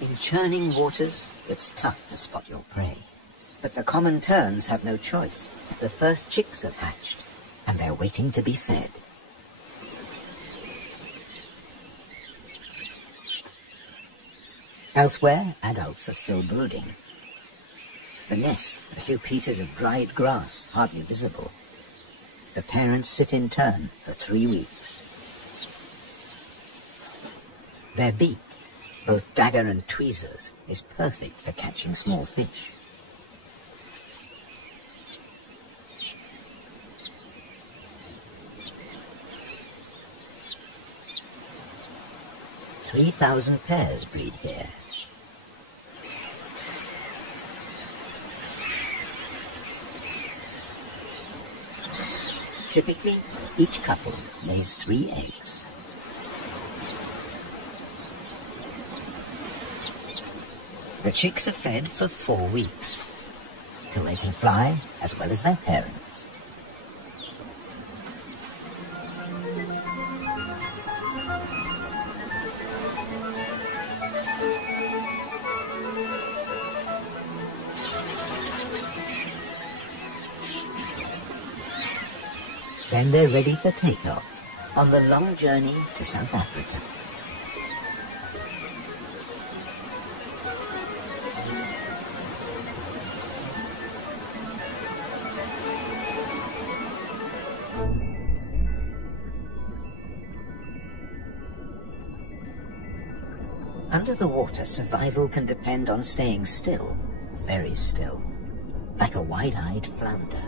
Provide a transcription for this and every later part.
In churning waters, it's tough to spot your prey. But the common terns have no choice. The first chicks have hatched, and they're waiting to be fed. Elsewhere, adults are still brooding. The nest, a few pieces of dried grass, hardly visible. The parents sit in turn for 3 weeks. Their beak, both dagger and tweezers, is perfect for catching small fish. "3,000 pairs breed here. Typically, each couple lays 3 eggs. The chicks are fed for 4 weeks, till they can fly as well as their parents. Then they're ready for takeoff on the long journey to South Africa. Under the water, survival can depend on staying still, very still, like a wide-eyed flounder.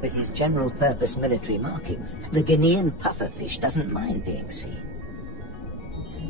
With his general-purpose military markings, the Guinean pufferfish doesn't mind being seen.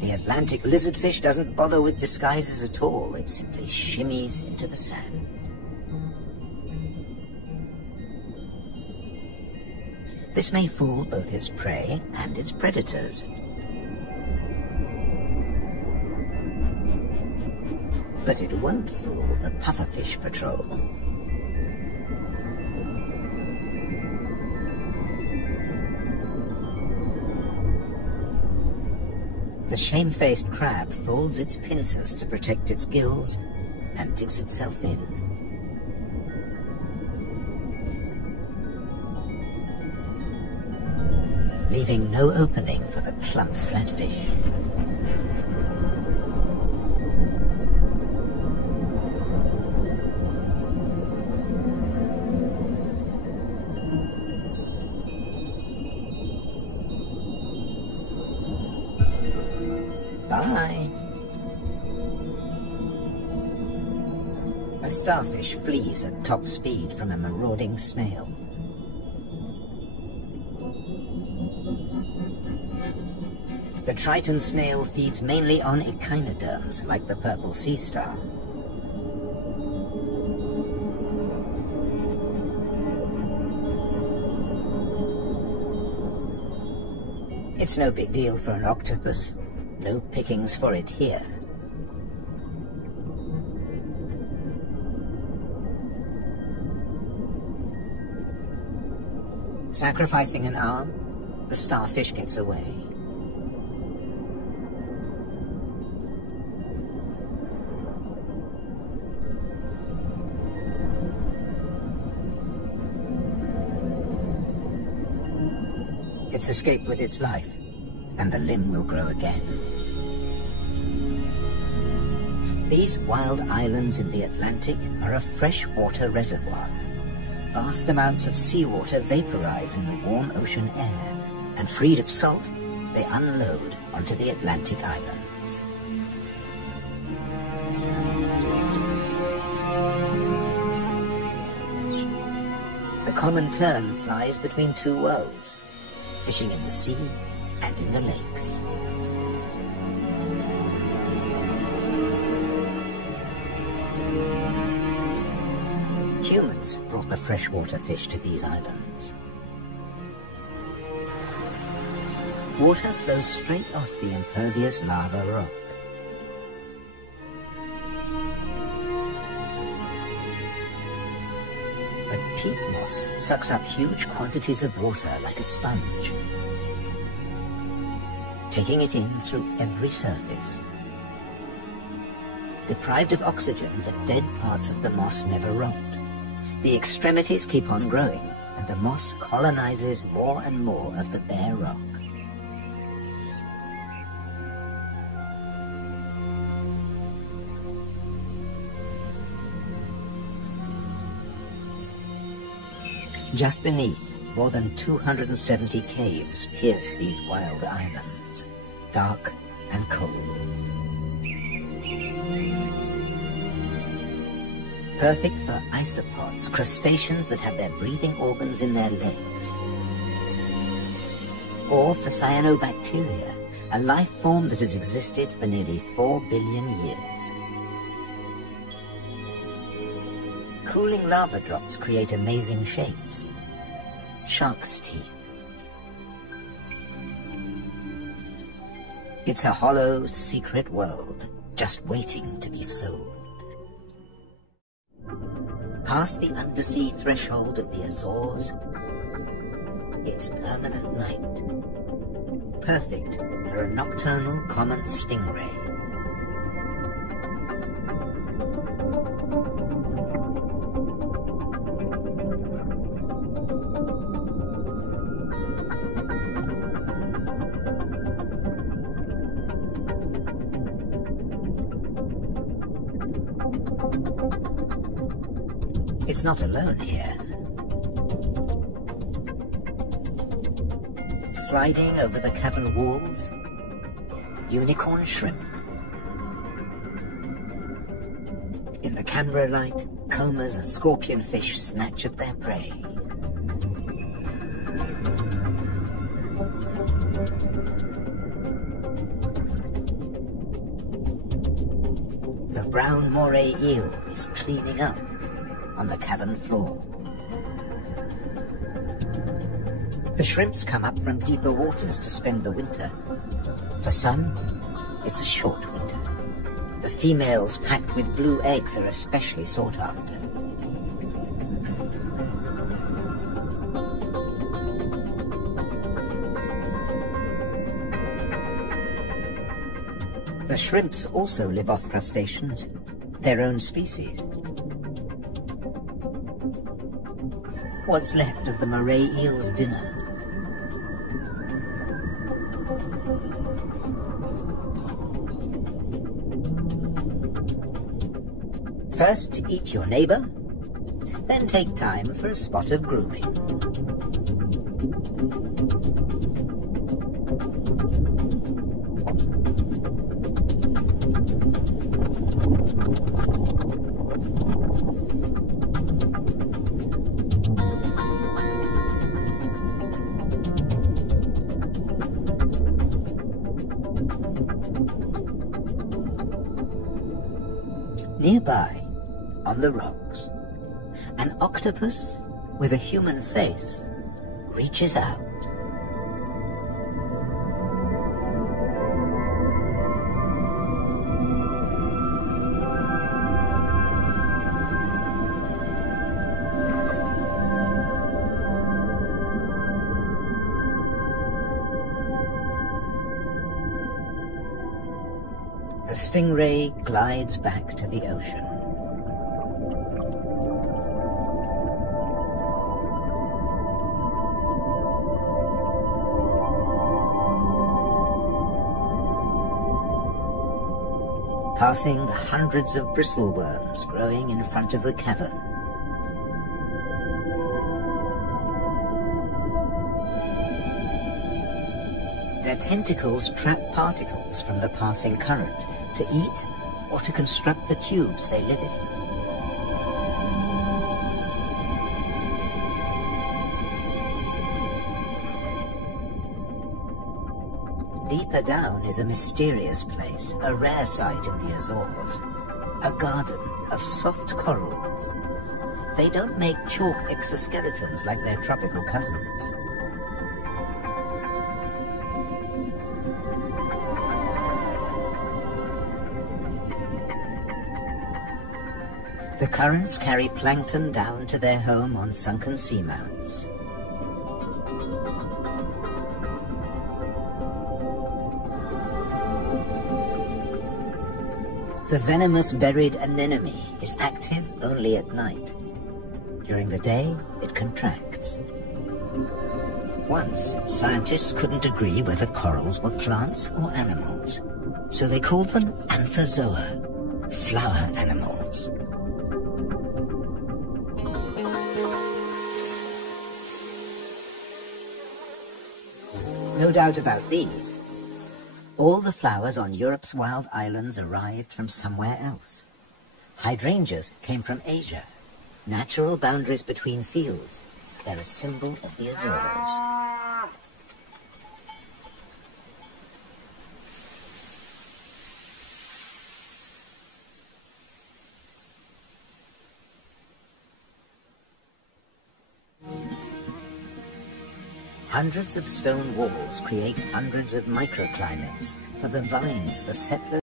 The Atlantic lizardfish doesn't bother with disguises at all. It simply shimmies into the sand. This may fool both its prey and its predators. But it won't fool the pufferfish patrol. The shamefaced crab folds its pincers to protect its gills and digs itself in. Leaving no opening for the plump flatfish. Bye. A starfish flees at top speed from a marauding snail. The Triton snail feeds mainly on echinoderms, like the purple sea star. It's no big deal for an octopus. No pickings for it here. Sacrificing an arm, the starfish gets away. It's escaped with its life, and the limb will grow again. These wild islands in the Atlantic are a freshwater reservoir. Vast amounts of seawater vaporize in the warm ocean air, and freed of salt, they unload onto the Atlantic islands. The common tern flies between 2 worlds, fishing in the sea and in the lakes. Humans brought the freshwater fish to these islands. Water flows straight off the impervious lava rock. But peat moss sucks up huge quantities of water like a sponge, taking it in through every surface. Deprived of oxygen, the dead parts of the moss never rot. The extremities keep on growing, and the moss colonizes more and more of the bare rock. Just beneath, more than 270 caves pierce these wild islands, dark and cold. Perfect for isopods, crustaceans that have their breathing organs in their legs. Or for cyanobacteria, a life form that has existed for nearly 4 billion years. Cooling lava drops create amazing shapes. Shark's teeth. It's a hollow, secret world, just waiting to be filled. Past the undersea threshold of the Azores, it's permanent night. Perfect for a nocturnal common stingray. It's not alone here. Sliding over the cavern walls, unicorn shrimp. In the camera light, combers and scorpionfish snatch at their prey. The brown moray eel is cleaning up on the cavern floor. The shrimps come up from deeper waters to spend the winter. For some, it's a short winter. The females packed with blue eggs are especially sought after. The shrimps also live off crustaceans, their own species. What's left of the moray eel's dinner? First, eat your neighbor, then take time for a spot of grooming. Nearby, on the rocks, an octopus with a human face reaches out. The stingray glides back to the ocean. Passing the hundreds of bristleworms growing in front of the cavern. Their tentacles trap particles from the passing current to eat or to construct the tubes they live in. Deeper down is a mysterious place, a rare sight in the Azores. A garden of soft corals. They don't make chalk exoskeletons like their tropical cousins. The currents carry plankton down to their home on sunken seamounts. The venomous buried anemone is active only at night. During the day, it contracts. Once, scientists couldn't agree whether corals were plants or animals, so they called them anthozoa, flower animals. No doubt about these. All the flowers on Europe's wild islands arrived from somewhere else. Hydrangeas came from Asia, natural boundaries between fields. They're a symbol of the Azores. Hundreds of stone walls create hundreds of microclimates for the vines the settlers